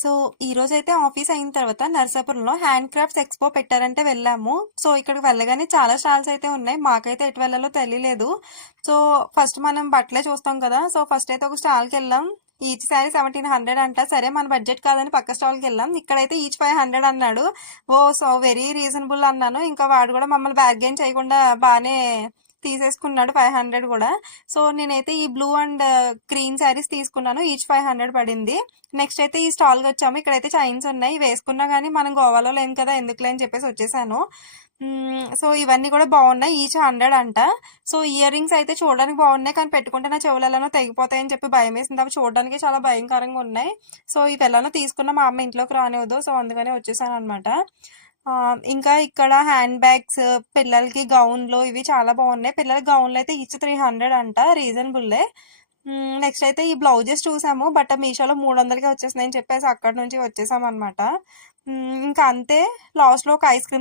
So ఈ రోజైతే office అయిన తర్వాత నరసాపురంలో హ్యాండ్ క్రాఫ్ట్స్ ఎక్స్పో పెట్టారంటే వెళ్ళాము. సో ఇక్కడికి వెళ్ళగానే చాలా స్టాల్స్ అయితే ఉన్నాయి. మాకైతే ఎటు వెళ్ళాలో తెలియలేదు. సో ఫస్ట్ మనం బట్టలే చూస్తాం కదా. సో ఫస్ట్ అయితే ఒక స్టాల్కి వెళ్ళాం. ఈచ్ శారీ 1700 అంట. సరే మన బడ్జెట్ కాదని పక్క స్టాల్కి వెళ్ళాం. ఇక్కడైతే ఈచ్ 500 అన్నాడు. ఓ సో వెరీ రీజనబుల్ అన్నాను. ఇంకా వాడు కూడా మమ్మల్ని బ్యార్గెన్ చేయకుండా బాగానే తీసేసుకున్నాడు 500 కూడా. సో నేనైతే ఈ బ్లూ అండ్ గ్రీన్ శారీస్ తీసుకున్నాను. ఈచ్ 500 పడింది. నెక్స్ట్ అయితే ఈ స్టాల్కి వచ్చాము. ఇక్కడైతే చైన్స్ ఉన్నాయి. వేసుకున్నా కానీ మనం గోవాలో లేం కదా, ఎందుకులే అని చెప్పేసి వచ్చేసాను. సో ఇవన్నీ కూడా బాగున్నాయి. ఈచ్ 100 అంట. సో ఇయర్ రింగ్స్ అయితే చూడడానికి బాగున్నాయి, కానీ పెట్టుకుంటే నా చెవులలోనో తెగిపోతాయని చెప్పి భయం వేసింది. అవి చూడడానికి చాలా భయంకరంగా ఉన్నాయి. సో ఇవి ఎలానో తీసుకున్న మా అమ్మ ఇంట్లోకి రానివ్వదు. సో అందుకనే వచ్చేసాను అనమాట. ఇంకా ఇక్కడ హ్యాండ్ బ్యాగ్స్, పిల్లలకి గౌన్లు ఇవి చాలా బాగున్నాయి. పిల్లల గౌన్లు అయితే ఈచ్ 300 అంట. రీజనబుల్లే. నెక్స్ట్ అయితే ఈ బ్లౌజెస్ చూసాము. బట్ మీషోలో 300కే వచ్చేసినాయని చెప్పేసి అక్కడ నుంచి వచ్చేసాం అనమాట. ఇంకా అంతే. లాస్ట్లో ఒక ఐస్ క్రీమ్